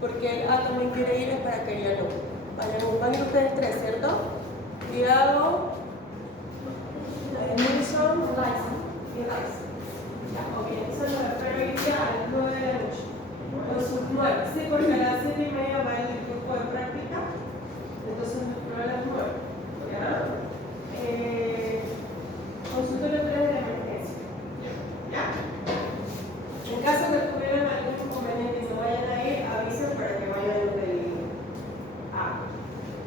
porque él también quiere ir, es para que ella no. Van a ir ustedes tres, ¿cierto? Tiago, Nilsson y Liza. Ya, ok, entonces los espero irse a las 9 de la noche. O sus 9, sí, porque a las 7:30 va el grupo de práctica, entonces nos espero a las 9. ¿Ya? Consultorio 3 de emergencia. ¿Ya? En caso de que tuvieran algún inconveniente y no vayan a ir, avisen para que vayan donde el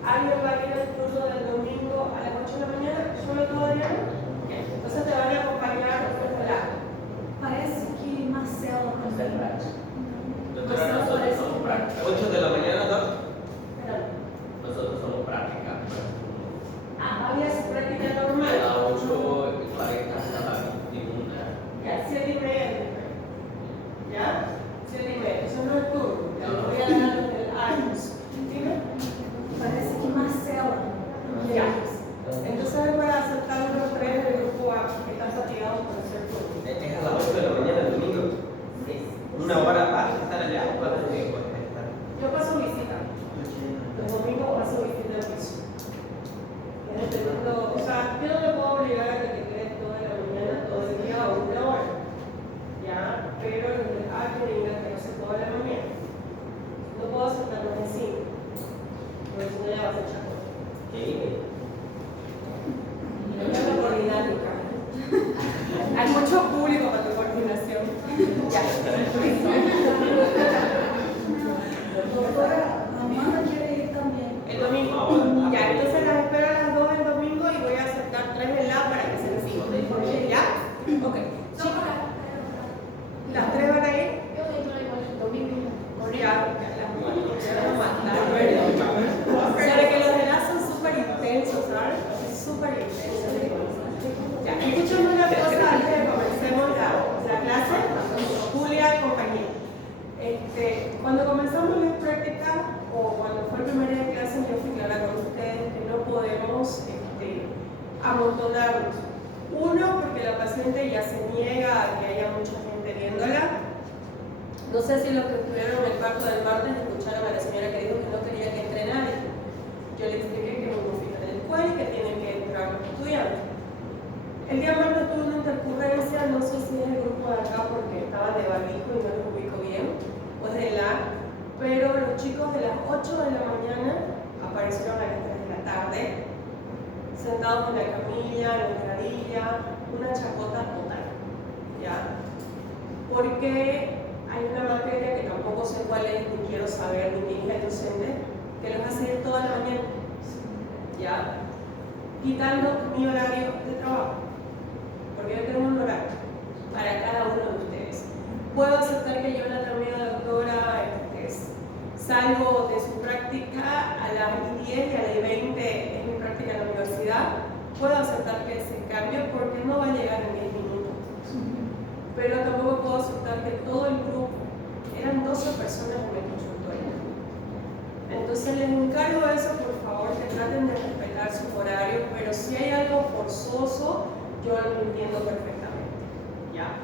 alguien va a ir al turno del domingo a las 8 de la mañana, solo todavía no. Entonces te van a acompañar después de la. Parece que Marcelo também. Doctora, nosotros somos práctica. 8 de la mañana, ¿no? Perdón. Nosotros somos práctica. Había su práctica normal. A las 8:40 hasta la 21. Ya, 7:30. ¿Ya? 7:30. Eso no es turno. Ya lo voy a dar desde el años. ¿Dime? Parece que Marcela. Ya. Entonces es para aceptar los tres del grupo A que están fatigados por hacer turno. Es a las 8 de la mañana el domingo. Una hora para estar allá o para estar. Yo paso visita. Los domingos paso visita al piso. O sea, yo no le puedo obligar a que te quedes toda la mañana, todo el día o una hora. Ya, pero alguien diga que no se toda la mañana. No puedo aceptar más de 5. Porque si no ya vas a echar todo. ¿Qué? Yo tengo coordinática. Hay mucho público para tu coordinación. Ya. Doutora, Amanda quiere ir también. El domingo. Ya, entonces las espero a las 2 el domingo y voy a aceptar 3 en la para que se les siga. ¿Ya? Ok. ¿Las 3 van a ir? Ya, para que los demás son súper intensos, ¿sabes? Súper intensos. Ya, escúchame una cosa antes de comencemos la clase. Julia y compañía. Cuando comenzamos la práctica o cuando fue el primer día de clase, yo fui clara con ustedes que no podemos amontonarnos. Uno, porque la paciente ya se niega a que haya mucha gente viéndola. No sé si los que estuvieron en el parto del martes escucharon a la señora que dijo que no quería que entre nadie. Yo le expliqué que es un hospital en el cual y que tienen que entrar los estudiantes. El día martes tuve una intercurrencia, no sé si es el grupo de acá porque estaba de barbijo y no los ubico bien, o es de la, pero los chicos de las 8 de la mañana aparecieron a las 3 de la tarde, sentados en la camilla, en la gradilla, una chacota total, ¿ya? Porque hay una materia que tampoco sé cuál es, ni quiero saber, ni quién es el docente, que los hace ir toda la mañana, ¿ya? Quitando mi horario de trabajo, porque yo tengo un horario para cada uno de ustedes. Puedo aceptar que yo en la termina doctora salgo de su práctica a las 10 y a las 20 es mi práctica en la universidad. Puedo aceptar que se cambie porque no va a llegar en 10 minutos. Pero tampoco puedo aceptar que todo el grupo, eran 12 personas en el consultorio. Entonces les encargo eso, por favor, que traten de respetar sus horarios, pero si hay algo forzoso, yo lo entiendo perfectamente, ¿ya?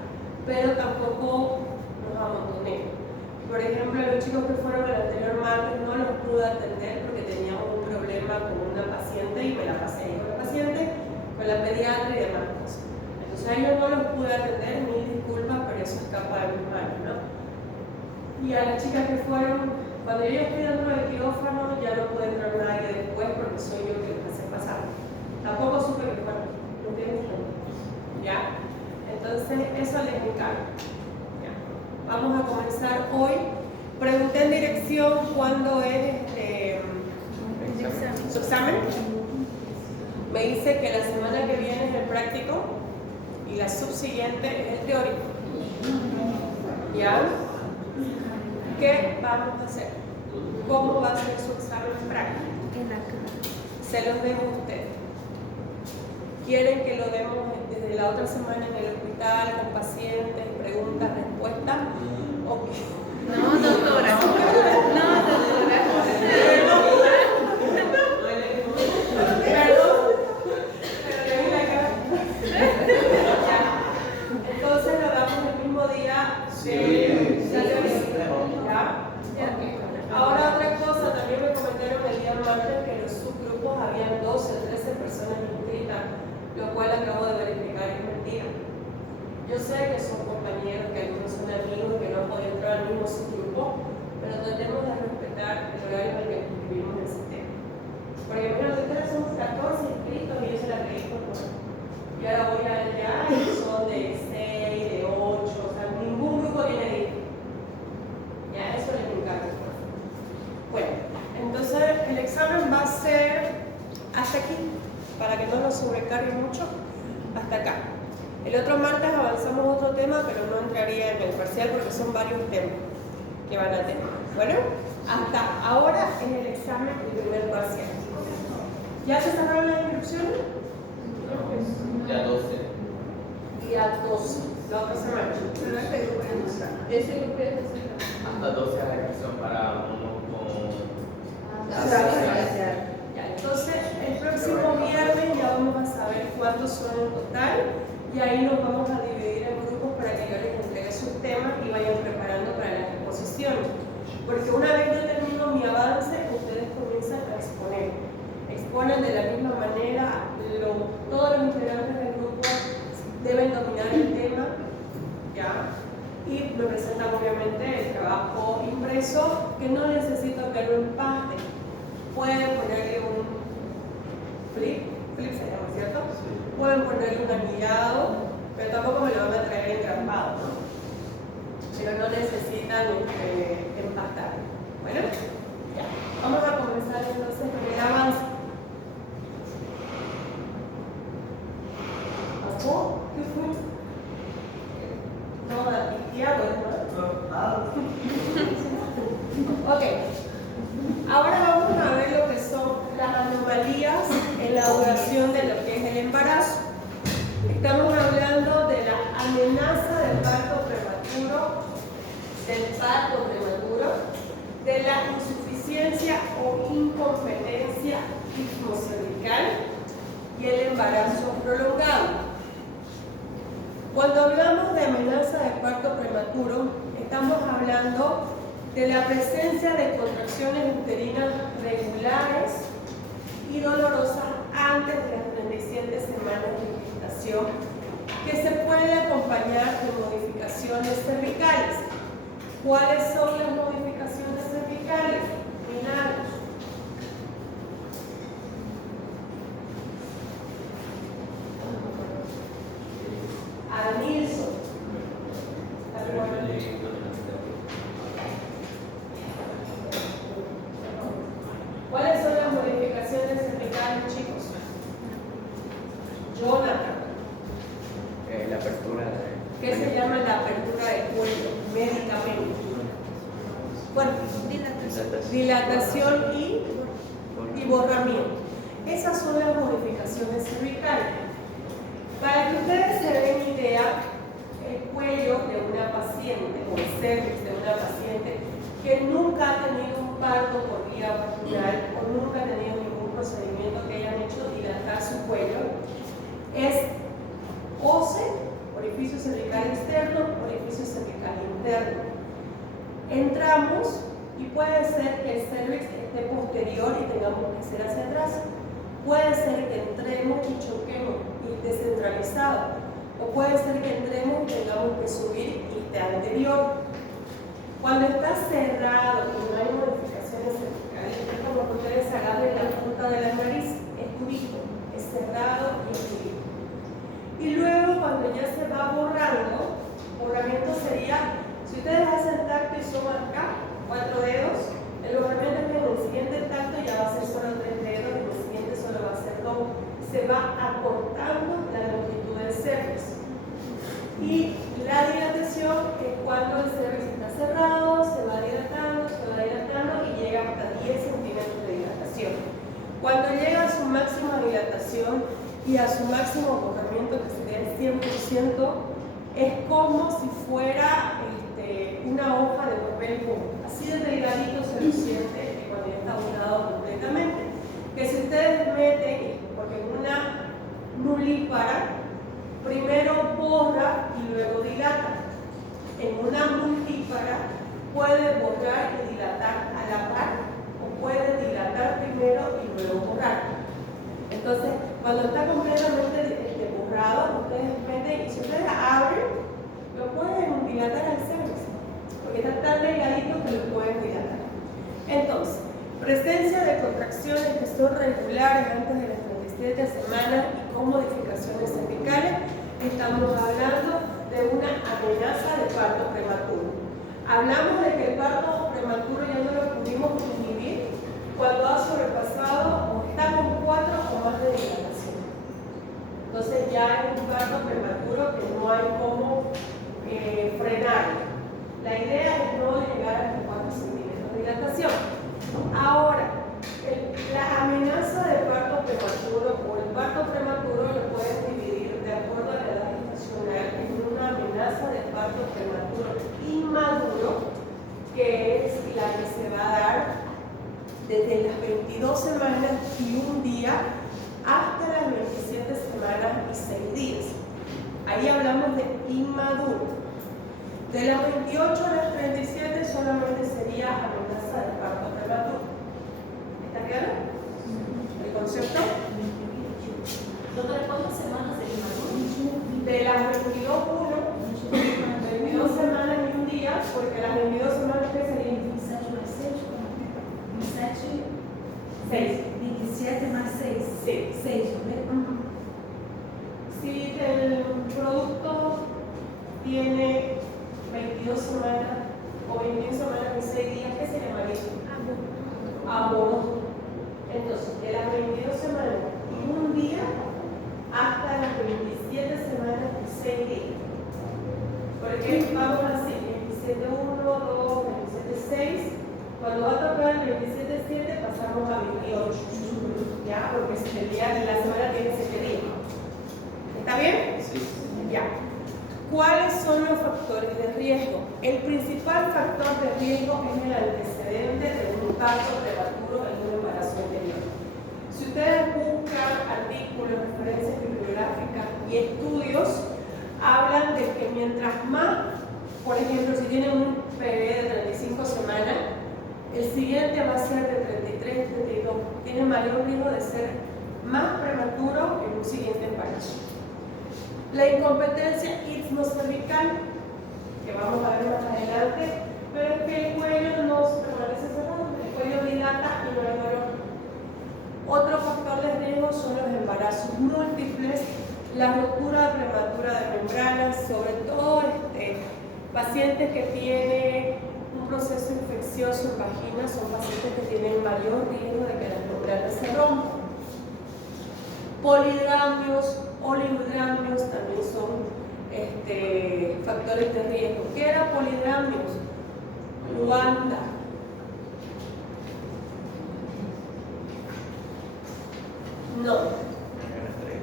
Pero tampoco nos amontonemos. Por ejemplo, los chicos que fueron el anterior martes no los pude atender porque teníamos un problema con una paciente y me la pasé ahí con la paciente, con la pediatra y demás cosas. Entonces a ellos no los pude atender, mil disculpas, pero eso escapa de mis manos, ¿no? Y a las chicas que fueron, cuando yo estoy dentro del quirófano, ya no puede entrar nadie después porque soy yo que les hace pasar. Tampoco supe que fueron, no tienen tiempo, ¿ya? Entonces eso les encargo. Vamos a comenzar hoy. Pregunté en dirección cuándo es su examen. Me dice que la semana que viene es el práctico y la subsiguiente es el teórico. ¿Ya? ¿Qué vamos a hacer? ¿Cómo va a ser su examen práctico? Se los dejo a ustedes. ¿Quieren que lo demos desde la otra semana en el hospital con pacientes, preguntas, respuestas? ¿O qué? No, doctora. No, doctora. Entonces lo damos el mismo día. Sí. ¿Ya? aquí para que no nos sobrecargue mucho hasta acá. El otro martes avanzamos otro tema, pero no entraría en el parcial porque son varios temas que van a tener. Bueno, hasta ahora en el examen del primer parcial. ¿Ya se cerraron las inscripciones? Ya 12. Día 12, la otra semana. Ese grupo es Hasta 12 a la inscripción para uno con. Ya, entonces, el próximo viernes ya vamos a saber cuántos son en total y ahí nos vamos a dividir en grupos para que yo les entregue sus temas y vayan preparando para las exposiciones. Porque una vez yo termino mi avance, ustedes comienzan a exponer. Exponen de la misma manera, todos los integrantes del grupo deben dominar el tema, ¿ya? Y me presentan obviamente el trabajo impreso, que no necesito que lo empaten. Pueden ponerle un flip se llama, ¿cierto? Sí. Pueden ponerle un anillado, pero tampoco me lo van a traer engrampado, ¿no? Pero no necesitan empastar. Bueno, ya. Vamos a comenzar entonces con el avance. ¿Pasó? ¿Qué fue? No, Santiago, ¿no? Ok. Ahora vamos a ver lo que son las anomalías en la duración de lo que es el embarazo. Estamos hablando de la amenaza del parto prematuro, de la insuficiencia o incompetencia ictiocervical y el embarazo prolongado. Cuando hablamos de amenaza de parto prematuro, estamos hablando de la presencia de contracciones uterinas regulares y dolorosas antes de las 37 semanas de gestación, que se puede acompañar de modificaciones cervicales. ¿Cuáles son las modificaciones cervicales? Milagros. Adilson. ¿Cuáles son las modificaciones cervicales, chicos? Jonathan. La apertura. ¿Qué se llama la apertura del cuello médicamente? Bueno, dilatación y borramiento. Esas son las modificaciones cervicales. Para que ustedes se den idea, el cuello de una paciente o el cervix de una paciente que nunca ha tenido un parto por vía vaginal o nunca ha tenido ningún procedimiento que hayan hecho dilatar su cuello, es OCE, orificio cervical externo, orificio cervical interno. Entramos y puede ser que el cervix esté posterior y tengamos que hacer hacia atrás. Puede ser que entremos y choquemos y esté centralizado. O puede ser que entremos y tengamos que subir y esté anterior. Cuando está cerrado y no hay modificaciones cervicales, es como que ustedes agarren la punta de la nariz, es durito, es cerrado y es durito. Y luego cuando ya se va borrando, borramiento sería, si ustedes hacen tacto y suman acá, 4 dedos, el borramiento es que en el siguiente tacto ya va a ser solo 3 dedos, en el siguiente solo va a ser 2. Se va acortando la longitud del cervix. Y la dilatación es cuando el cervix está cerrado, se va dilatando y llega hasta 10 centímetros de dilatación. Cuando llega a su máxima dilatación y a su máximo borramiento, que sería el 100%, es como si fuera una hoja de papel boom. Así de delgadito se lo siente cuando ya está borrado completamente. Que si ustedes meten, porque en una nulípara, primero borra y luego dilata. En una multípara puede borrar y dilatar a la par, o puede dilatar primero y luego borrar. Entonces, cuando está completamente borrado, ustedes meten y si ustedes abren, lo pueden dilatar al cervix, porque está tan delgadito que lo pueden dilatar. Entonces, presencia de contracciones que son regulares antes de las 37 semanas y con modificaciones cervicales, estamos hablando de una amenaza de parto prematuro. Hablamos de que el parto prematuro ya no lo pudimos inhibir cuando ha sobrepasado o está con 4 o más de La idea es no llegar a los 4 centímetros de dilatación. Ahora, la amenaza de parto prematuro o el parto prematuro lo puedes dividir de acuerdo a la edad gestacional en una amenaza de parto prematuro inmaduro, que es la que se va a dar desde las 22 semanas y un día hasta las 27 semanas y 6 días. Ahí hablamos de inmaduro. De las 28 a las 37 solamente sería amenaza de parto prematuro. ¿Está claro? ¿El concepto? ¿Cuántas semanas de inmaduro? De las 22 semanas y un día, porque las 22 semanas que serían 27 mais 6? 27, 6. 27 mais 6? Sí. 6, ¿no? Si el producto tiene 22 semanas o 21 semanas y 6 días, ¿qué se llamaría? Abono. Entonces, de las 22 semanas y un día hasta las 27 semanas y 6 días. Porque vamos así, 27, 1, 2, 27, 6. Cuando va a tocar el 27, 7 pasamos a 28. ¿Ya? Porque el día de la semana tiene 7 días. ¿Está bien? Sí. Ya. ¿Cuáles son los factores de riesgo? El principal factor de riesgo es el antecedente de un parto prematuro en un embarazo anterior. Si ustedes buscan artículos, referencias bibliográficas y estudios, hablan de que mientras más, por ejemplo, si tienen un bebé de 35 semanas, el siguiente va a ser de 33, 32. Tiene mayor riesgo de ser más prematuro en un siguiente embarazo. La incompetencia istmo-cervical, que vamos a ver más adelante, pero es que el cuello no permanece cerrado, el cuello dilata y no hay dolor. Otro factor de riesgo son los embarazos múltiples, la ruptura prematura de membranas, sobre todo pacientes que tienen un proceso infeccioso en vagina, son pacientes que tienen mayor riesgo de que las membranas se rompan. Polidramios, oligodramios también son factores de riesgo. ¿Qué era polidramios? Wanda. No.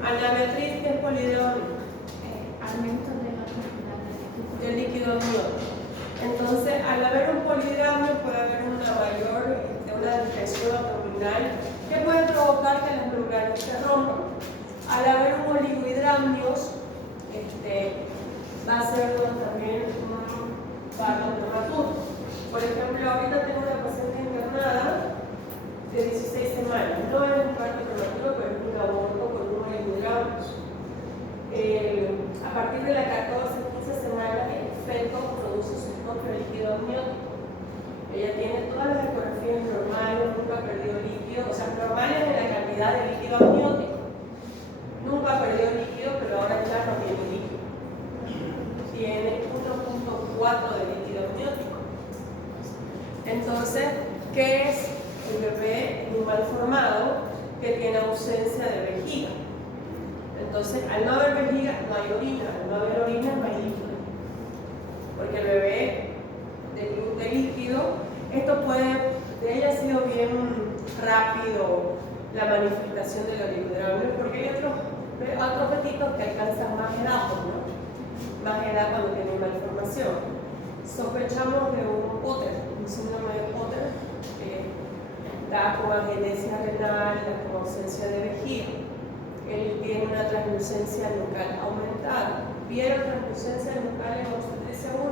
Anametriz, ¿qué es polidramio? Aumento de la cantidad de Del líquido amniótico. Entonces, al haber un polidramio puede haber una distensión abdominal que puede provocar que las membranas se rompan. Al haber un oligohidramios, va a ser también un parto prematuro. Por ejemplo, ahorita tengo una paciente internada de 16 semanas. No es un parto prematuro, pero es un aborto con un oligohidramios. A partir de la 14-15 semanas, el feto produce su propio líquido amniótico. Ella tiene todas las ecografías normales, nunca perdió líquido, o sea, normales en la cantidad de líquido amniótico. Nunca perdió líquido, pero ahora ya no tiene líquido. Tiene 1.4 de líquido amniótico. Entonces, ¿qué es el bebé mal formado que tiene ausencia de vejiga? Entonces, al no haber vejiga, no hay orina. Al no haber orina, no hay líquido. Porque el bebé de líquido, esto puede, de ella ha sido bien rápido la manifestación del oligodramios, porque hay otros petitos que alcanzan más edad, ¿no? Más edad cuando tienen malformación. Sospechamos de un Potter, un síndrome de Potter, que da con agenesia renal, da con ausencia de vejiga. Él tiene una translucencia nucal aumentada. ¿Vieron translucencia nucal en obstetricia 1?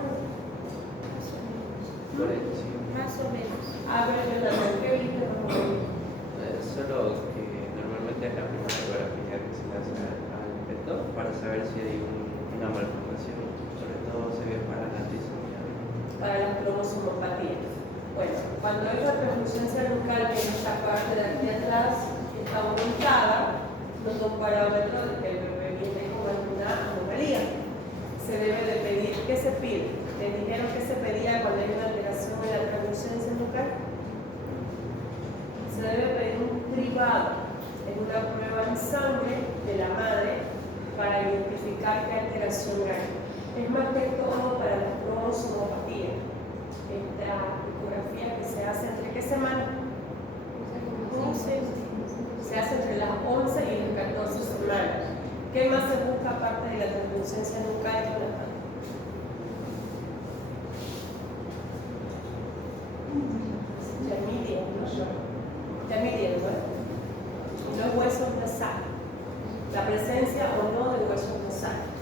Más o menos. A ver, Jonathan, ¿qué viste? Solo que normalmente es la primera ecografía que se le hace al feto para saber si hay una malformación, sobre todo se ve para la trisomía. Para las cromosomopatías. Bueno, cuando hay una translucencia nucal en esta parte de aquí atrás está aumentada, nos da un parámetro de que el bebé viene con alguna anomalía. Se debe de pedir, ¿qué se pide? ¿Les dijeron que se pedía cuando hay una alteración en la translucencia nucal? Se debe pedir un cribado, es una prueba de sangre de la madre para identificar qué alteración hay. es más que todo para la cromosomopatía. Esta ecografía que se hace entre qué semana? 11. Se hace entre las 11 y las 14 semanas. ¿Qué más se busca aparte de la translucencia nucal, Jonathan? Chlamydia, ¿no? Los huesos nasales. La presencia o no de huesos nasales.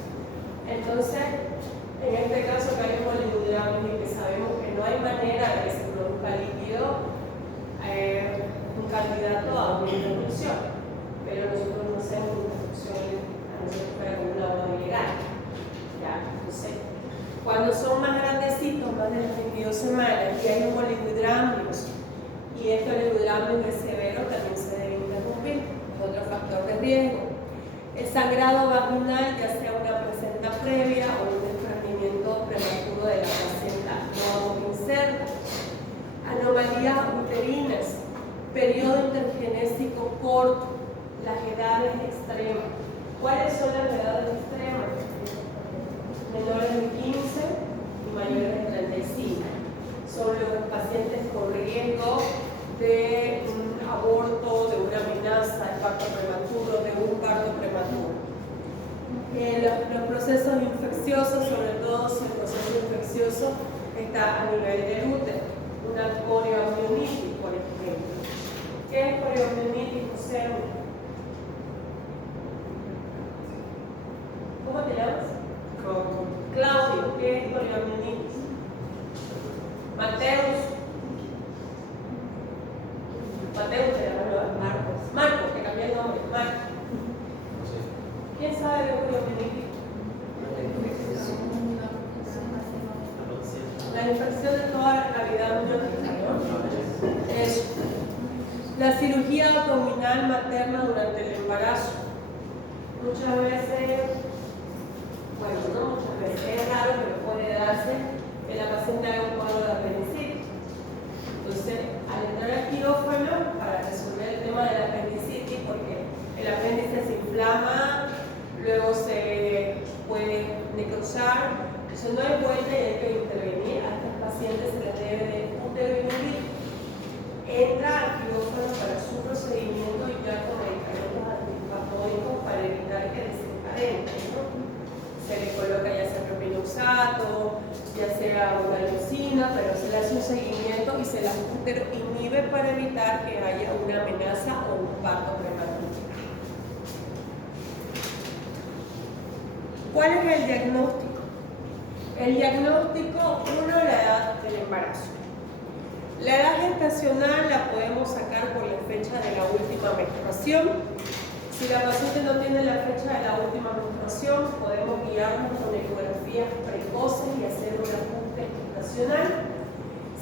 Entonces, en este caso que hay un oligodrama y que sabemos que no hay manera de que se produzca líquido, un candidato a una interrupción, pero nosotros no hacemos interrupciones a no ser que fuera como una boda ilegal. Ya, no sé. Cuando son más grandecitos, más de las 22 semanas, y hay un oligohidramnios, y este oligohidramnios es severo, también se debe interrumpir, es otro factor de riesgo. El sangrado vaginal, ya sea una placenta previa o un desprendimiento prematuro de la placenta no inserta. Anomalías uterinas, periodo intergenésico corto, las edades extremas. ¿Cuáles son las edades extremas? Menores de 15 y mayores de 35. Son los pacientes con riesgo de un aborto, de una amenaza de parto prematuro, de un parto prematuro. Los procesos infecciosos, sobre todo si el proceso infeccioso está a nivel del útero, una coriomionitis, por ejemplo. ¿Qué es coriomionitis, José? ¿Cómo te llamas? Claudio. ¿Qué es coriomionitis? Mateus. Mateus te llamas, Marcos. Marcos, te cambié el nombre. Marcos. ¿Quién sabe de coriomionitis? La infección de toda la cavidad amniótica, ¿no? Es la cirugía abdominal materna durante el embarazo. Muchas veces, bueno, no muchas veces, es raro, pero puede darse que la paciente haga un cuadro de apendicitis. Entonces, al entrar al quirófano para resolver el tema de la apendicitis, porque el apéndice se inflama, luego se puede necrosar, eso no hay vuelta y hay que intervenir. A estas pacientes se les debe de intervenir. Entra al quirófano para su procedimiento y ya con medicamentos antiinflamatorios para evitar que desencadene, ¿no? Se le coloca ya sea propinoxato, ya sea una leucina, pero se le hace un seguimiento y se la inhibe para evitar que haya una amenaza o un parto prematuro. ¿Cuál es el diagnóstico? El diagnóstico, uno, la edad del embarazo. La edad gestacional la podemos sacar por la fecha de la última menstruación. Si la paciente no tiene la fecha de la última menstruación, podemos guiarnos con ecografías precoces y hacer un ajuste gestacional.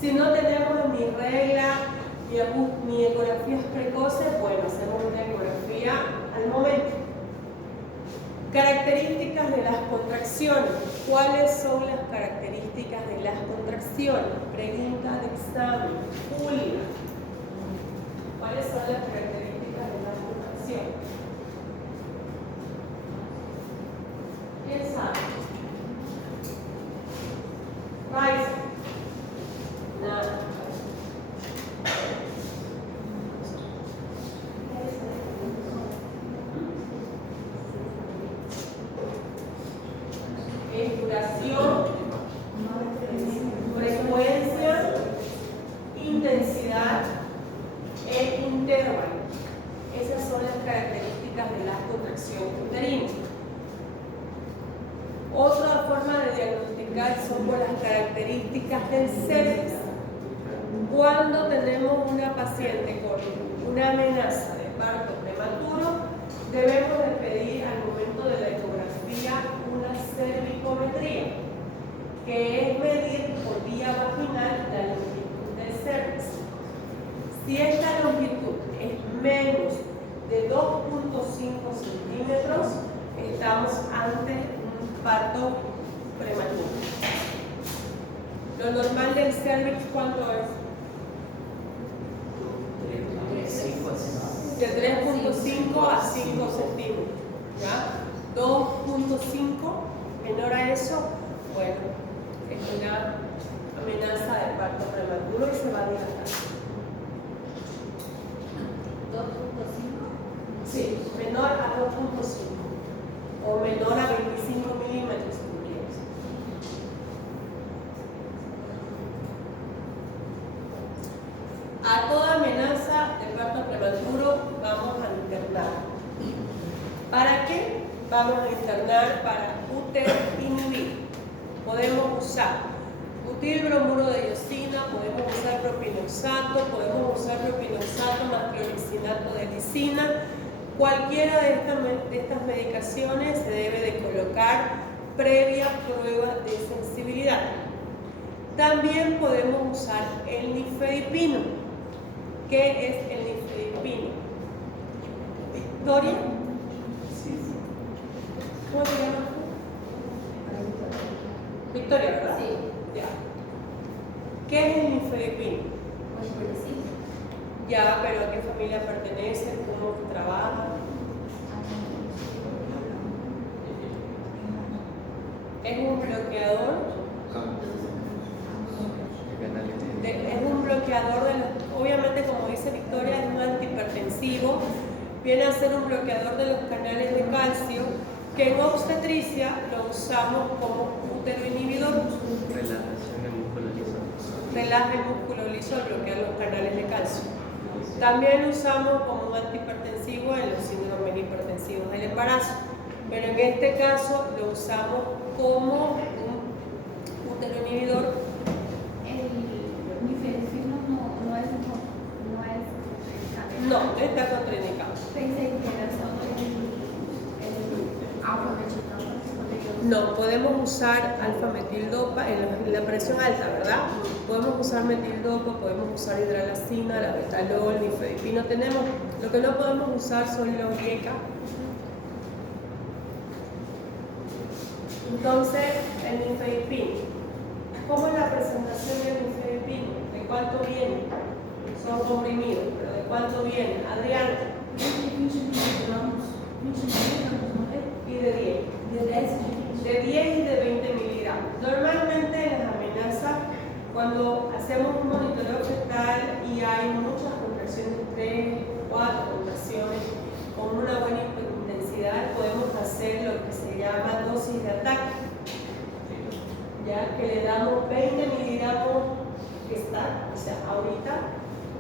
Si no tenemos ni regla ni ecografías precoces, bueno, hacemos una ecografía al momento. Características de las contracciones. ¿Cuáles son las características de las contracciones? Pregunta de examen. Julia. ¿Cuáles son las características de las contracciones? ¿Quién sabe? Rice. Nada. Es duración, frecuencia, intensidad e intervalo. Esas son las características de la contracción uterina. Otra forma de diagnosticar son por las características del cervix. Cuando tenemos una paciente con una amenaza de parto prematuro, debemos de pedir al momento de la ecografía una cervicometría, que es medir por vía vaginal la longitud del cervix. Si esta longitud es menos de 2.5 centímetros, estamos ante un parto prematuro. Lo normal del cervix, ¿cuánto es? De 3.5 a 5 centímetros. ¿Ya? 2.5, menor a eso, bueno, es una amenaza de parto prematuro y se va a dilatar. 2.5. Sí, menor a 2.5 o menor a 25 milímetros si tú quieres. A toda amenaza de parto prematuro vamos a internar. ¿Para qué? Vamos a internar para útero inhibir. Podemos usar butilbromuro de iosina, podemos usar propinoxato, podemos usar propinoxato más cloricinato de lisina. Cualquiera de estas medicaciones se debe de colocar previa prueba de sensibilidad. También podemos usar el nifedipino. ¿Qué es el nifedipino? Victoria, ¿cómo te llamas tú? Victoria, ¿verdad? Sí. Ya. ¿Qué es el nifedipino? Ya, pero ¿a qué familia pertenece? ¿Cómo trabaja? Es un bloqueador. Es un bloqueador de los, obviamente como dice Victoria, es un antihipertensivo, viene a ser un bloqueador de los canales de calcio, que en obstetricia lo usamos como útero inhibidor. Relajación del músculo liso. Relaja el músculo liso al bloquear los canales de calcio. También lo usamos como un antihipertensivo en los síndromes hipertensivos del embarazo, pero en este caso lo usamos como un útero inhibidor. El nifedipino no es No está contraindicado. Pensé que era solo el alfa-metildopa. No, podemos usar alfa-metildopa en la presión alta, ¿verdad? Podemos usar metildopa, podemos usar hidralacina, la betalol, nifedipino. Tenemos, lo que no podemos usar son la IECA. Entonces, el nifedipino. ¿Cómo es la presentación del nifedipino? ¿De cuánto viene? Son comprimidos, pero ¿de cuánto viene? Adriana. 20 miligramos. 20 miligramos, ¿no es? Y de 10. De 10 De 10 y de 20 miligramos. Normalmente en las amenazas, cuando hacemos un monitoreo fetal y hay muchas contracciones, 3, 4 contracciones, con una buena intensidad, podemos hacer lo que se llama dosis de ataque. Ya que le damos 20 miligramos que está, o sea, ahorita,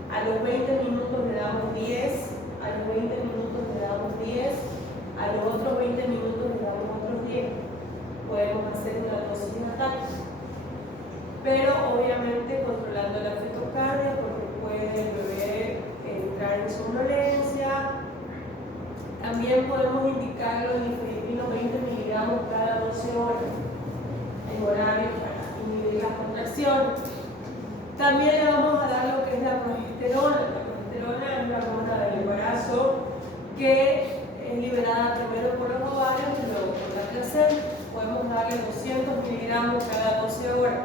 a los 20 minutos le damos 10, a los 20 minutos le damos 10, a los otros 20 minutos le damos otros 10. Podemos hacer una dosis de ataque, pero obviamente controlando la fitocardia, porque puede el bebé entrar en somnolencia. También podemos indicarlo en nifedipino 20 miligramos cada 12 horas en horario para inhibir las contracciones. También le vamos a dar lo que es la progesterona. La progesterona es la hormona del embarazo que es liberada primero por los ovarios y luego por la placenta. Podemos darle 200 miligramos cada 12 horas.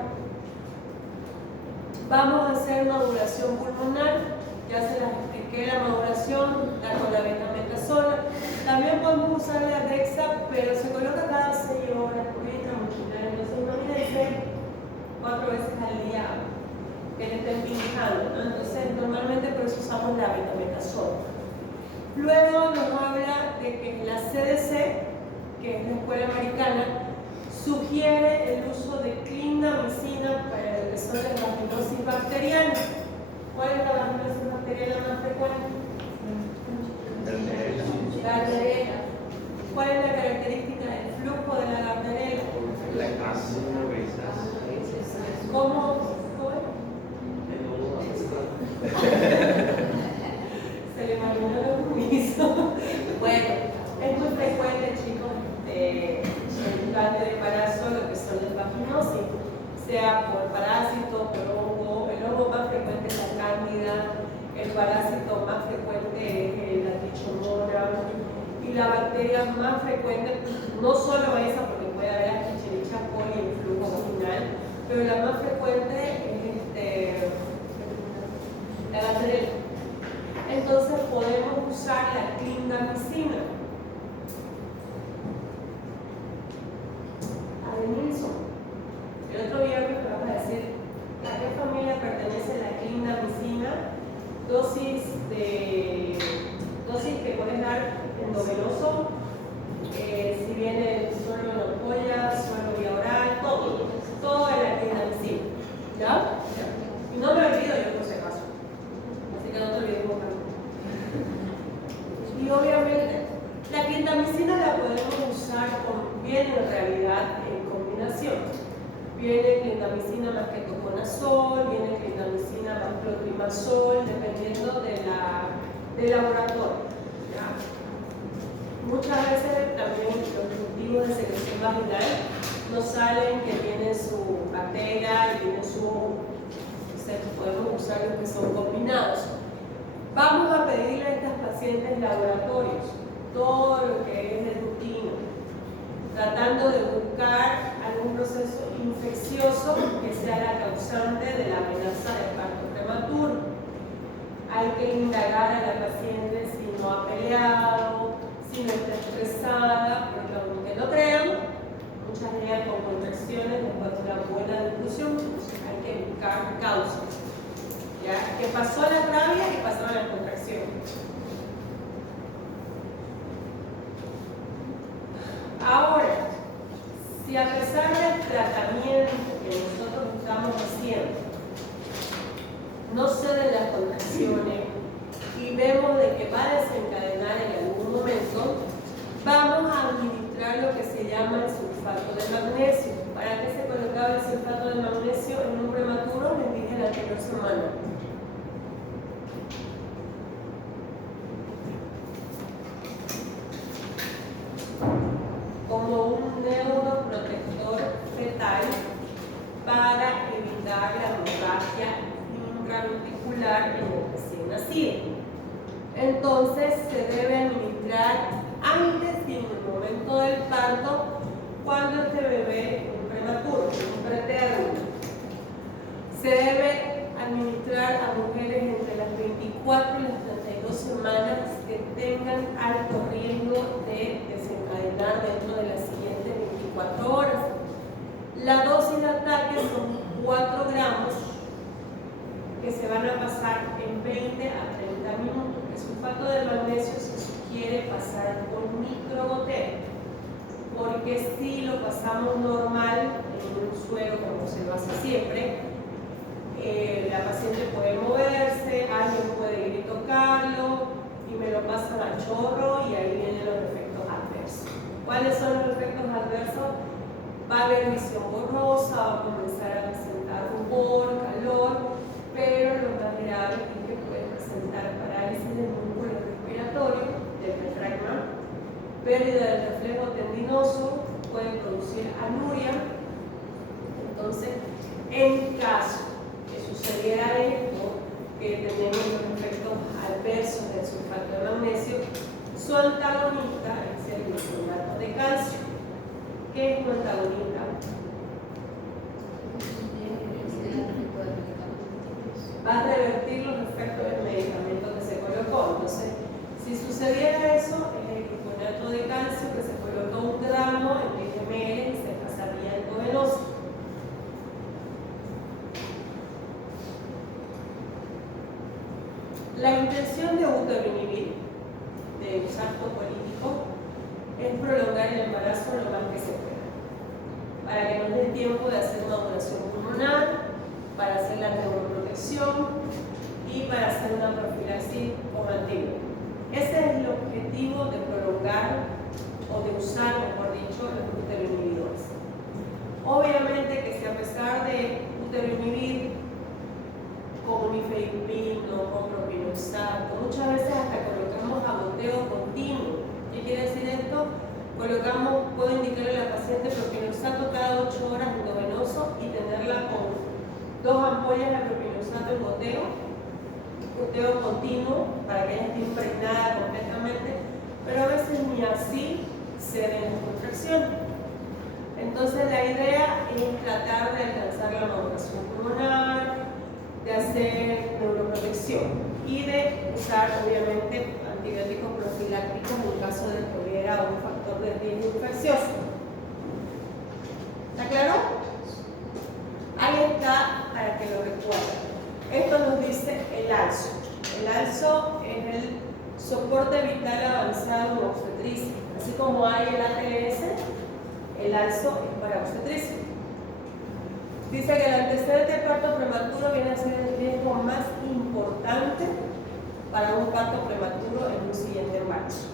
Vamos a hacer maduración pulmonar. Ya se las expliqué la maduración, con la betametasona. También podemos usar la Dexa, pero se coloca cada 6 horas por intramuscular. Entonces imagínense 4 veces al día que le estén pinchando, ¿no? Entonces normalmente por eso usamos la betametasona. Luego nos habla de que la CDC, que es la escuela americana, sugiere el uso de clindamicina para lo que son las vaginosis bacterianas. ¿Cuál es la vaginosis bacteriana más frecuente? Gardnerella. ¿Cuál es la característica del flujo de la Gardnerella? ¿Cómo? Se le imaginó lo mismo. Bueno, es muy frecuente, chicos, durante el embarazo, lo que son las vaginosis, sea por parásito, por hongo. El hongo más frecuente es la cándida, el parásito más frecuente es la trichomona, y la bacteria más frecuente, no solo esa, porque puede haber la Escherichia coli en flujo vaginal, pero la más frecuente es la Gardnerella. Entonces podemos usar la clindamicina. Adenilson. Viene clindamicina más ketoconazol, viene clindamicina más clotrimazol, dependiendo del laboratorio. ¿Ya? Muchas veces también los cultivos de secreción vaginal no salen que tienen su bacteria y tienen su... podemos usar los que son combinados. Vamos a pedirle a estas pacientes laboratorios todo lo que es de rutina, tratando de buscar algún proceso infeccioso que sea la causante de la amenaza del parto prematuro. Hay que indagar a la paciente si no ha peleado, si no está estresada, porque aunque no crean, muchas llegan con contracciones después de una buena discusión, entonces hay que buscar causas. ¿Ya? Que pasó la rabia y pasaron las contracciones. Ahora, si a pesar del tratamiento que nosotros estamos haciendo no ceden las contracciones y vemos de que va a desencadenar en algún momento, vamos a administrar lo que se llama el sulfato de magnesio. ¿Para qué se colocaba el sulfato de magnesio en un prematuro? Les dije la anterior semana. Como un neuroprotector fetal para evitar la hemorragia intraventricular en el recién nacido. Entonces se debe administrar antes y en el momento del parto cuando este bebé es un prematuro, un pretérmino. Se debe administrar a mujeres entre las 24 y las 32 semanas que tengan alto riesgo de desencadenar dentro de las siguientes 24 horas. La dosis de ataque son 4 gramos que se van a pasar en 20 a 30 minutos. El sulfato de magnesio se sugiere pasar con microgoteo, porque si lo pasamos normal en un suero como se lo hace siempre, la paciente puede moverse, alguien puede ir y tocarlo y me lo pasan a chorro y ahí vienen los efectos adversos. ¿Cuáles son los efectos adversos? Va a haber visión borrosa, va a comenzar a presentar rubor, calor, pero lo más grave es que puede presentar parálisis del músculo respiratorio, del diafragma, pérdida del reflejo tendinoso, puede producir anuria. Entonces, en caso que sucediera esto, que tenemos los efectos adversos del sulfato de magnesio, su antagonista es el gluconato de calcio. ¿Qué es un antagonista? Va a revertir los efectos del medicamento que se colocó. Entonces, si sucediera eso, es el gluconato de calcio que se colocó 1 gramo en 10 ml y se pasaría endovenoso. La intención de autoinhibir, de usar político, es prolongar el embarazo lo más que se pueda, para que nos dé tiempo de hacer maduración pulmonar, para hacer la neuroprotección y para hacer una profilaxis con antídoto. Ese es el objetivo de prolongar o de usar, mejor dicho, los uteroinhibidores. Obviamente que si a pesar de uteroinhibir con nifedipino, con propinoxato, muchas veces hasta colocamos a goteo continuo. ¿Qué quiere decir esto? Puedo indicarle a la paciente propinoxato cada 8 horas endovenoso y tenerla con 2 ampollas de propinoxato en goteo continuo para que ella esté impregnada completamente, pero a veces ni así se ven las contracciones. Entonces la idea es tratar de alcanzar la maduración pulmonar, de hacer neuroprotección y de usar obviamente antibióticos profilácticos en caso de que hubiera un factor de riesgo infeccioso. ¿Está claro? Ahí está para que lo recuerden. Esto nos dice el ALSO. El ALSO es el soporte vital avanzado en obstetricia. Así como hay el ATS, el ALSO es para obstetricia. Dice que el antecedente de parto prematuro viene a ser el riesgo más importante para un parto prematuro en un siguiente embarazo.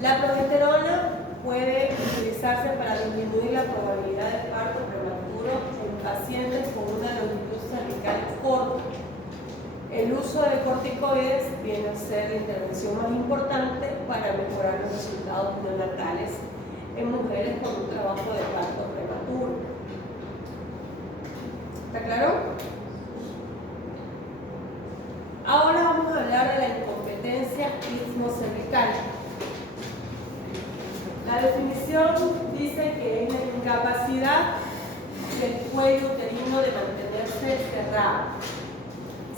La progesterona puede utilizarse para disminuir la probabilidad de parto prematuro en pacientes con una longitud cervical corta. El uso de corticoides viene a ser la intervención más importante para mejorar los resultados neonatales en mujeres con un trabajo de parto prematuro. ¿Está claro? Ahora vamos a hablar de la incompetencia istmocervical. La definición dice que es la incapacidad del cuello uterino de mantenerse cerrado.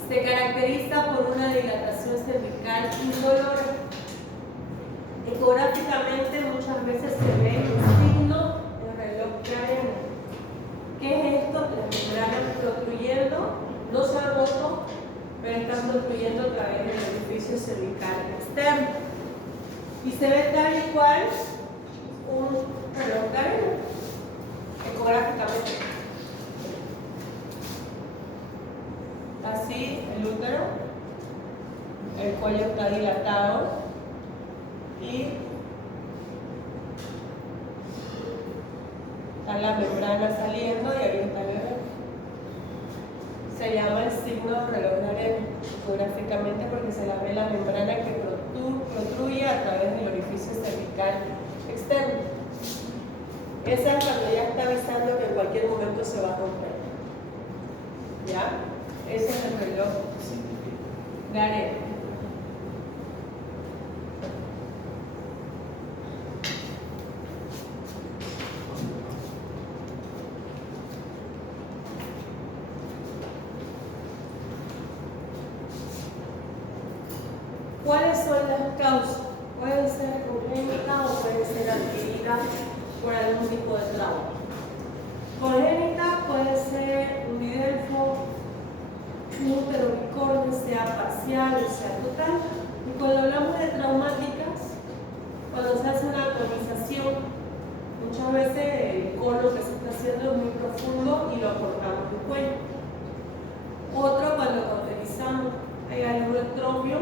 Se caracteriza por una dilatación cervical indolora. Ecográficamente muchas veces se ve un signo de reloj de arena. ¿Qué es esto? Las membranas protruyen, no se han roto, pero están protruyen a través del orificio cervical externo. Y se ve tal y cual un reloj de arena, ecográficamente. Así el útero, el cuello está dilatado y está la membrana saliendo y ahí está el bebé. Se llama el signo de reloj de arena, ecográficamente, porque se la ve la membrana que protruye a través del orificio cervical externo. Esa es cuando ya está avisando que en cualquier momento se va a romper. ¿Ya? Ese es el reloj de arena. ¿Cuáles son las causas? Pueden ser congénitas o pueden ser adquiridas por algún tipo de trauma. Congénita puede ser un bidelfo, un útero bicorne, sea parcial o sea total. Y cuando hablamos de traumáticas, cuando se hace una atomización, muchas veces el cono que se está haciendo es muy profundo y lo aportamos al cuello. Otro, cuando cauterizamos, hay algo electromio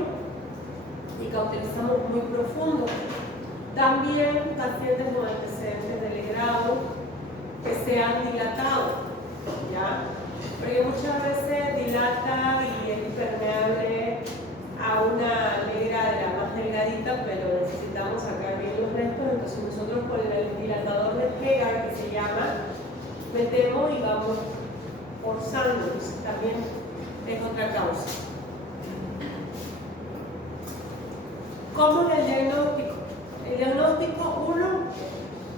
y cauterizamos muy profundo. También pacientes con antecedentes de legrado que se han dilatado, ¿ya? Porque muchas veces dilata y es impermeable a una legra de la más delgadita, pero necesitamos sacar bien los restos, entonces nosotros con el dilatador de Hegar, que se llama, metemos y vamos forzando, entonces también es otra causa. ¿Cómo es el diagnóstico? El diagnóstico, uno,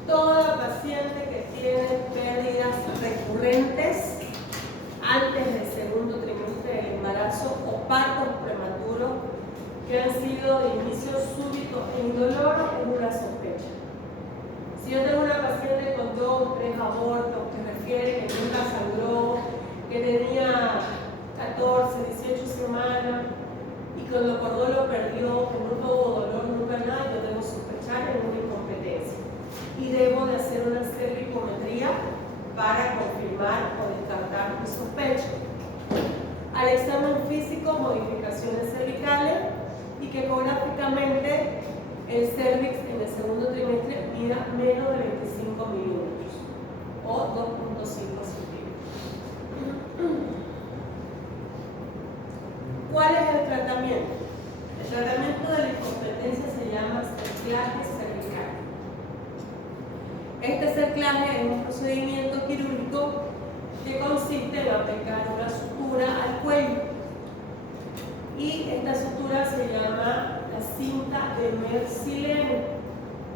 toda paciente que tiene pérdidas recurrentes antes del segundo trimestre del embarazo o partos prematuros que han sido de inicio súbito e indoloro es una sospecha. Si yo tengo una paciente con 2 o 3 abortos que refiere que nunca sangró, que tenía 14, 18 semanas y cuando acordó lo perdió, que nunca hubo dolor, nunca nada, yo debo sospechar en una incompetencia. Y debo de hacer una cervicometría para confirmar o descartar mi sospecha. Al examen físico, modificaciones cervicales y que ecográficamente el cervix en el segundo trimestre mida menos de 25 milímetros o 2.5 centímetros. ¿Cuál es el tratamiento? El tratamiento de la incompetencia se llama cerclaje cervical. Este cerclaje es un procedimiento quirúrgico que consiste en aplicar una sutura al cuello. Y esta sutura se llama la cinta de Merck-Silene.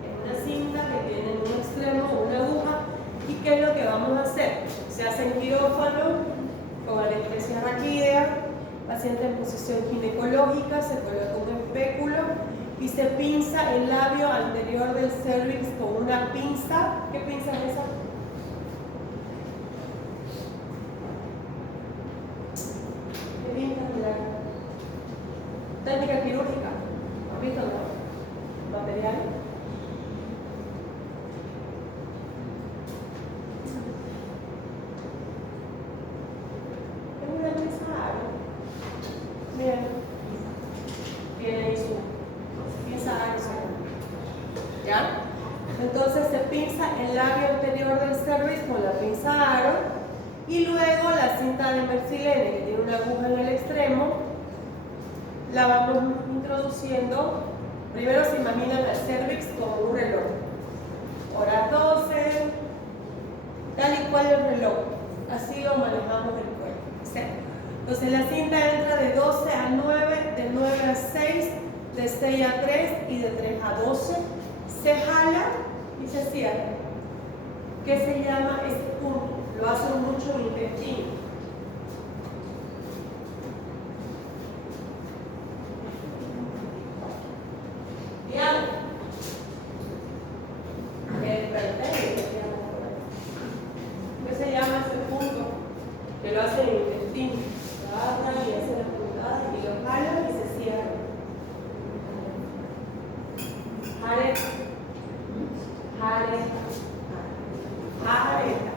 Es una cinta que tiene en un extremo una aguja. ¿Y qué es lo que vamos a hacer? Se hace en quirófano con anestesia raquídea, paciente en posición ginecológica, se coloca un espéculo y se pinza el labio anterior del cervix con una pinza. ¿Qué pinza es esa? ¿Qué pinza es la técnica quirúrgica? ¿Han visto no? ¿Material? Es una pinza hábil. Bien. Tiene ahí su pinza hábil. ¿Ya? Entonces se pinza el labio anterior del cervix con la pinza aro y luego la cinta de Mersilene, que tiene una aguja en el extremo, la vamos introduciendo. Primero se imaginan el cervix como un reloj. Hora 12, tal y cual el reloj. Así lo manejamos el cuello. ¿Sí? Entonces la cinta entra de 12 a 9, de 9 a 6, de 6 a 3 y de 3 a 12. Se jala y se cierra. ¿Qué se llama este punto? Lo hacen mucho en intestino. ¿Qué se llama ese punto? Que lo hacen en intestino. Lo agarran y hacen la puntada y lo jalan y se cierran. Jareta. Jareta. Jareta.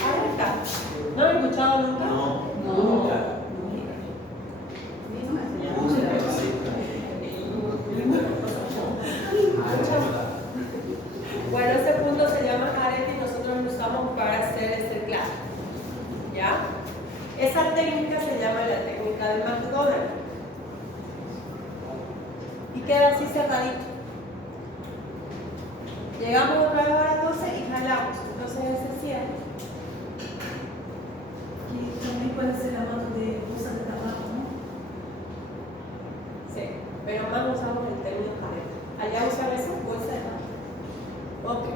Jareta. ¿No lo he escuchado nunca? Nunca. Bueno, este punto se llama arete y nosotros lo usamos para hacer este clavo. ¿Ya? Esa técnica se llama la técnica del McDonald's. Y queda así cerradito. Llegamos otra vez a las 12 y jalamos. Entonces ese cierre. Y también puede ser la mano de bolsa de tabaco, ¿no? Sí, pero más usamos el término jareta. Allá usan esa bolsa de tabaco. Ok.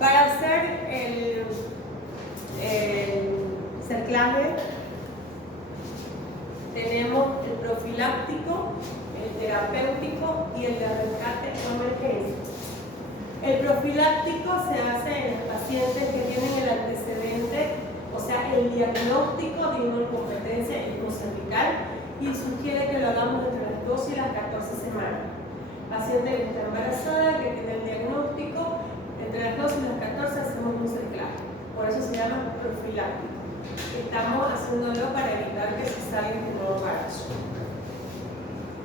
Para hacer el cerclaje tenemos el profiláctico, el terapéutico y el de rescate o emergencia. El profiláctico se hace en los pacientes que tienen el antecedente, o sea, el diagnóstico de una incompetencia cervical y sugiere que lo hagamos entre las 12 y las 14 semanas. Paciente que está embarazada, que tiene el diagnóstico, entre las 12 y las 14 hacemos un cerclaje. Por eso se llama profiláctico. Estamos haciéndolo para evitar que se salga de nuevo embarazo.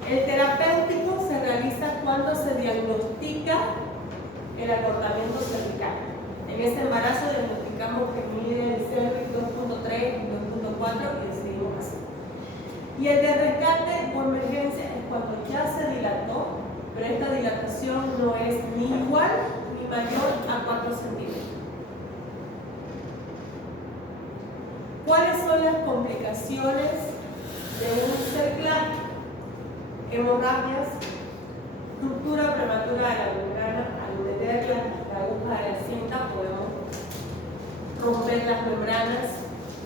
El terapéutico se realiza cuando se diagnostica el acortamiento cervical. En este embarazo diagnosticamos que mide el cervix 2.3 y 2.4 y decidimos así. Y el de rescate o emergencia es cuando ya se dilató, pero esta dilatación no es ni igual ni mayor a 4 centímetros. ¿Cuáles son las complicaciones de un cerclaje? Hemorragias, ruptura prematura de la membrana. Al meter la aguja de la cinta podemos romper las membranas,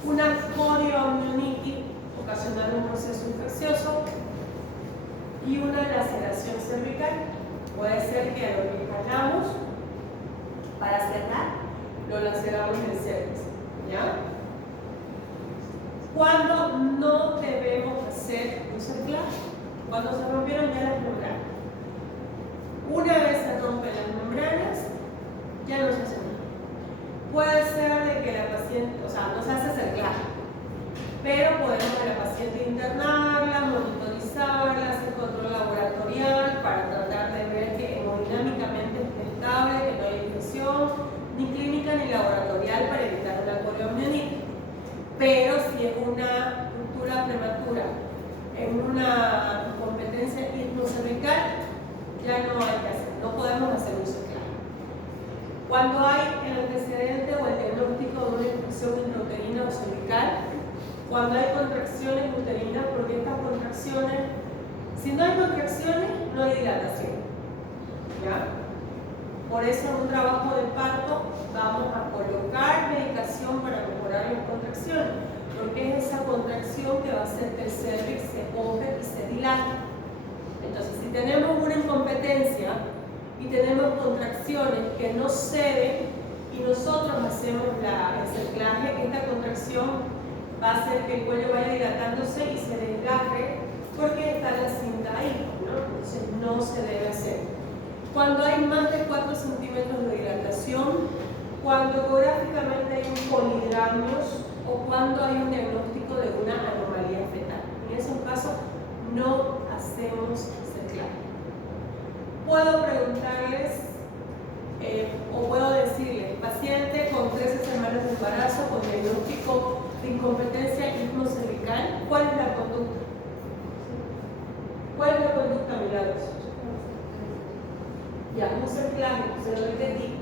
una corioamnionitis, ocasionando un proceso infeccioso, y una laceración cervical. Puede ser que lo que jalamos para cerrar lo laceramos en el cervix. ¿Ya? ¿Cuándo no debemos hacer un cerclaje? Cuando se rompieron ya las membranas. Una vez se rompen las membranas, ya no se hace nada. Puede ser de que la paciente, o sea, no se hace cerclaje, pero podemos a la paciente internarla, monitorizarla, hacer control laboratorial para tratar de ver que hemodinámicamente esté estable, que no hay infección, ni clínica ni laboratorial para evitar una corioamnionitis. Pero si es una ruptura prematura en una incompetencia cervical, ya no hay que hacer, no podemos hacer un cerclaje. Cuando hay el antecedente o el diagnóstico de una infección intrauterina o cervical, cuando hay contracciones uterinas, porque estas contracciones, si no hay contracciones, no hay dilatación. ¿Ya? Por eso en un trabajo de parto vamos a colocar medicación para mejorar las contracciones, porque es esa contracción que va a hacer que el cervix se ponga y se dilate. Entonces, si tenemos una incompetencia y tenemos contracciones que no ceden y nosotros hacemos el cerclaje, esta contracción va a hacer que el cuello vaya dilatándose y se desgarre porque está la cinta ahí, ¿no? Entonces no se debe hacer. Cuando hay más de 4 centímetros de dilatación, cuando ecográficamente hay un polidramios o cuando hay un diagnóstico de una anomalía fetal. Ya, un cerclaje, se lo repetí.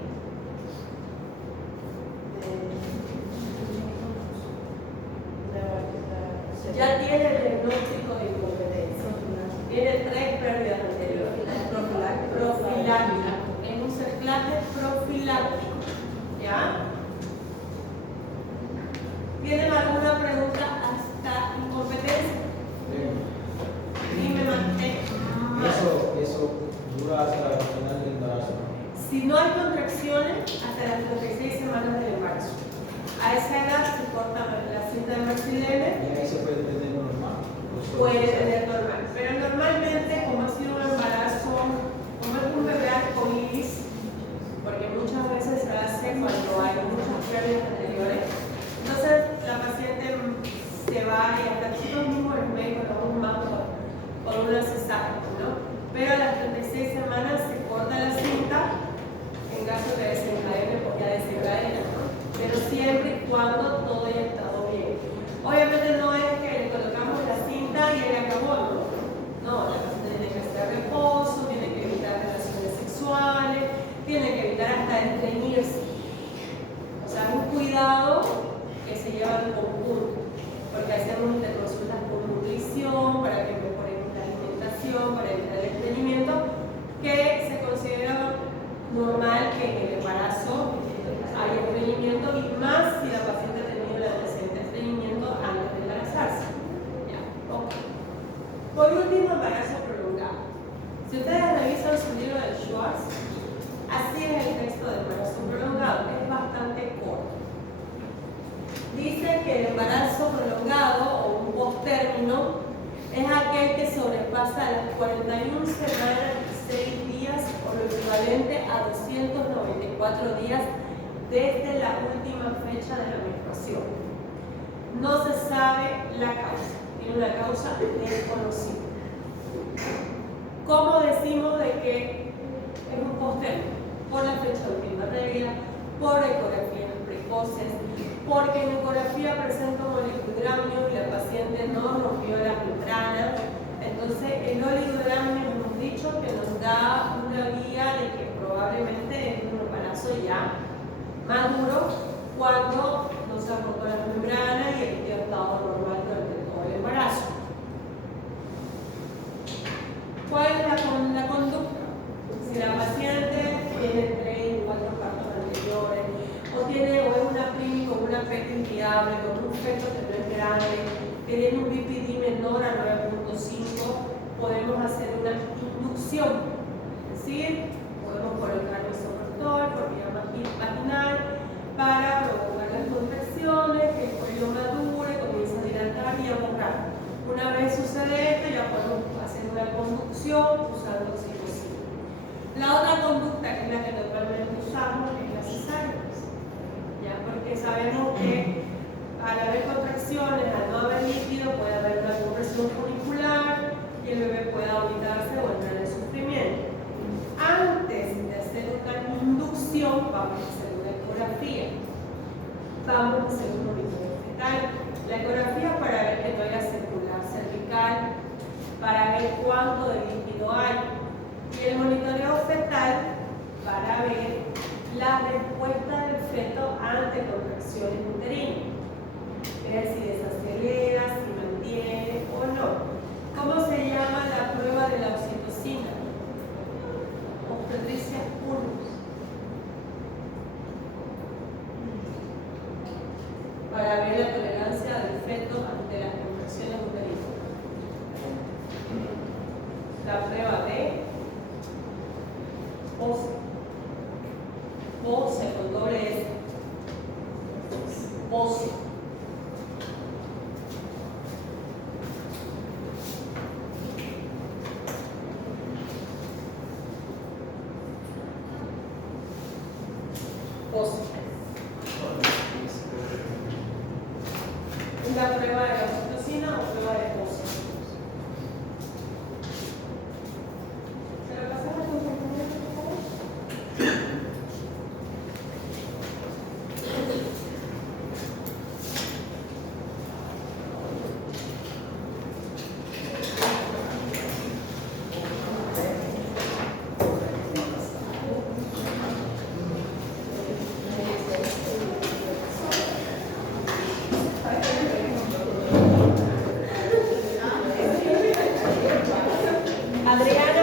Ya tiene el diagnóstico de incompetencia. Tiene 3 pérdidas anteriores. Profiláctico. Es un cerclaje profiláctico. ¿Ya? ¿Tienen alguna pregunta hasta incompetencia? Dime, Mate. Eso dura hasta el final del embarazo, ¿no? Si no hay contracciones, hasta las 36 semanas del embarazo. A esa edad se corta la cinta de Marsilene. Y ahí se puede tener normal. Puede tener normal, pero normalmente, como ha sido un embarazo, como es un bebé arcoíris, porque muchas veces se hace cuando hay muchas pérdidas anteriores, entonces la paciente se va y hasta nosotros mismos los médicos nos vamos por una cesárea, ¿no? Pero a las 36 semanas se corta la cinta, en caso de desencadene, pues ya desencadena, ¿no? Pero siempre y cuando todo haya estado bien. Obviamente no es que le colocamos la cinta y él acabó, ¿no? No, la paciente tiene que hacer reposo, tiene que evitar relaciones sexuales, tiene que evitar hasta estreñirse. O sea, un cuidado que se lleva en conjunto, porque hacemos interconsultas con nutrición para que mejoremos la alimentación, para evitar el estreñimiento, que se considera normal que en el embarazo haya estreñimiento y más si la paciente ha tenido el antecedente de estreñimiento antes de embarazarse. Ya, ok. Por último, embarazo prolongado. Si ustedes revisan su libro de Schwartz, así es el texto de embarazo prolongado, es bastante corto. Dice que el embarazo prolongado o un postérmino es aquel que sobrepasa las 41 semanas y 6 días o lo equivalente a 294 días desde la última fecha de la menstruación. No se sabe la causa, tiene una causa desconocida. ¿Cómo decimos de que es un postérmino? Por la fecha de última regla, por ecografías precoces, porque en ecografía presenta un oligogramnio y la paciente no rompió las membranas. Entonces, el oligogramnio hemos dicho que nos da una guía de que probablemente es un embarazo ya maduro cuando no se han roto las membranas y el líquido ha estado normal durante todo el embarazo. ¿Cuál es la conducta? Si la paciente tiene 3 y 4 partos anteriores, o es una PRIM con una PET inviable, con un feto que no es grande, que tiene un BPD menor a 9.5, podemos hacer una inducción. Es decir, podemos colocar misoprostol por vía vaginal para provocar las contracciones, que el cuello madure, comienza a dilatar y a borrar. Una vez sucede esto, ya podemos hacer una conducción usando oxitocina. La otra conducta, que es la que normalmente usamos, es la cesárea. ¿Ya? Porque sabemos que al haber contracciones, al no haber líquido, puede haber una compresión funicular y el bebé puede aumentarse o entrar en sufrimiento. Antes de hacer una inducción, vamos a hacer una ecografía. Vamos a hacer un monitoreo fetal. La ecografía para ver que no haya circular cervical, para ver cuánto de líquido hay. Y el monitoreo fetal para ver la respuesta del feto ante contracciones uterinas. Ver si desacelera, Adrián